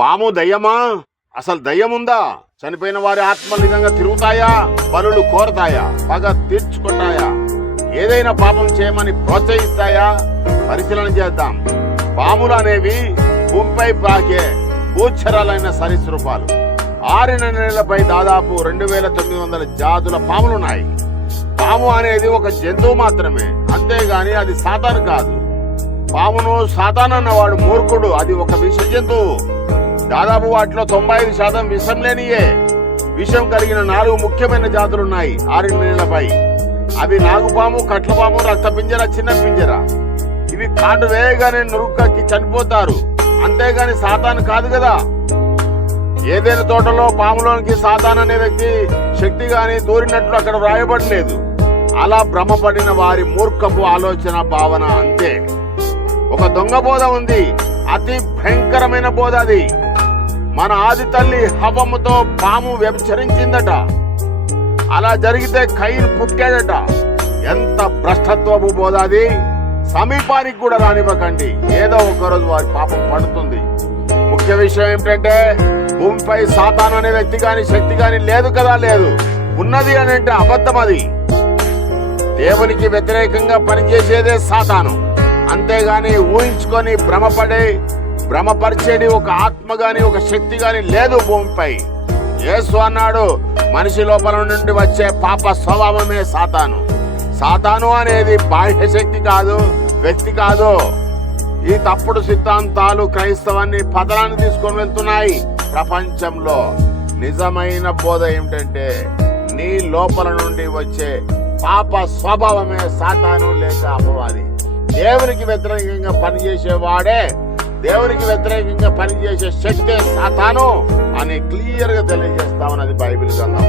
పాము దయ్యమా? అసలు దయ్యముందా? చనిపోయిన వారి ఆత్మలు నిజంగా తిరుగుతాయా? బలులు కోరతాయా? పగ తీర్చుకుంటాయా? ఏదైనా పాపం చేయమని ప్రోత్సహిస్తాయా? పరిశీలన చేద్దాం. పాములు అనేవి భూమిపై పాకే భూచరాలైన సరీసృపాలు. ఆరిన నెలలపై దాదాపు రెండు వేల తొమ్మిది వందల జాతుల పాములున్నాయి. పాము అనేది ఒక జంతువు మాత్రమే. అంతేగాని అది సాతాను కాదు. పామును సాతాన్ అన్నవాడు మూర్ఖుడు. అది ఒక విష జంతువు. దాదాపు వాటిలో తొంభై ఐదు శాతం విషం లేనియే. విషం కలిగిన నాలుగు ముఖ్యమైన జాతులున్నాయి ఆరు నెలలపై అవి నాగుపాము కట్లపాము రక్తపింజర చిన్న పింజర ఇవి కాటు వేయగానే నురుక్కకి చనిపోతారు. అంతేగాని సాతాను కాదు కదా. ఏదైనా తోటలో పాములోనికి సాతాన్ అనే వ్యక్తి శక్తి గాని దూరినట్లు అక్కడ వ్రాయబడలేదు. అలా భ్రమపడిన వారి మూర్ఖపు ఆలోచన భావన అంతే. ఒక దొంగ బోధ ఉంది. అతి భయంకరమైన బోధ అది. మన ఆది తల్లి హవముతో పాము వ్యభిచరించిందట. అలా జరిగితే కైలు పుట్టాడట ఎంత భ్రష్టత్వపు బోధ అది. సమీపానికి కూడా రానివ్వకండి. ఏదో ఒక రోజు వారి పాపం పడుతుంది. ముఖ్య విషయం ఏమిటంటే భూమిపై సాతాను అనే వ్యక్తి కానీ శక్తి కానీ లేదు కదా లేదు. ఉన్నది అని అంటే అబద్ధం అది. దేవునికి వ్యతిరేకంగా పనిచేసేదే సాతాను. అంతేగాని ఊహించుకొని భ్రమపడే భ్రమపరిచేది ఒక ఆత్మ గాని ఒక శక్తి గాని లేదు భూమిపై. యేసు అన్నాడు మనిషి లోపల నుండి వచ్చే పాప స్వభావమే సాతాను. సాతాను అనేది బాహ్య శక్తి కాదు వ్యక్తి కాదు. ఈ తప్పుడు సిద్ధాంతాలు క్రైస్తవాన్ని పతనాన్ని తీసుకొని వెళ్తున్నాయి ప్రపంచంలో. నిజమైన బోధ ఏమిటంటే నీ లోపల నుండి వచ్చే పాప స్వభావమే సాతాను లేక అపవాది. దేవునికి వ్యతిరేకంగా పనిచేసే వాడే దేవునికి వ్యతిరేకంగా పనిచేసే శక్తే సాతాను అని క్లియర్గా తెలియజేస్తామన్నది బైబిల్ గ్రంథం.